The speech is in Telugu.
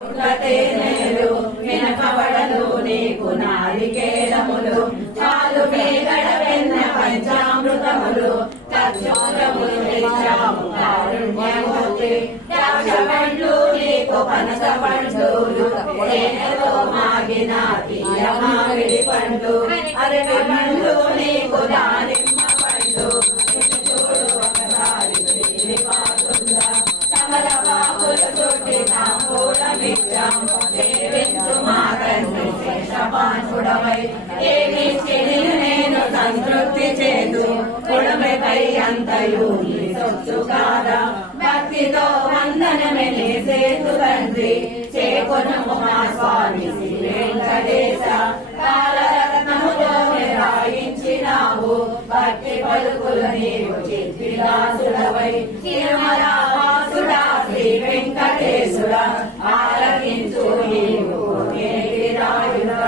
తేనెలు వెనకబడలు నీకు నారికేళములు చాలు మేగడ వెన్న పంచామృతములు ఖర్జూరములు తెచ్చాము కారుణ్యమూర్తి ద్రాక్ష పండ్లు నీకు పనస పండులు తేనెతో మాగిన తీయ మామిడి పండ్లు అరటి పండ్లు నీకు దానిమ్మ పండు చూడు ఒకసారి శ్రీనివాసుందా తమలపాకులు చుట్టి తాంబూలమిచ్చాము సేవించు మా తండ్రి శేషపానుడవై ఏమి చెడిని నేను సంతృప్తి చేదు కొడమపై అంతయు నీ సొచ్చు కాదా భక్తితో వందనమే సేతు తండ్రి చేకొనము మా స్వామి శ్రీ వెంకటేశ కాలరత్నముతో రాయించినావు భక్తి పలుకులు నీవు చిత్తిలాసుడవై తిరుమల వాసుడా శ్రీ వెంకటేశుడా ఆలకించు నీవు రాయుడా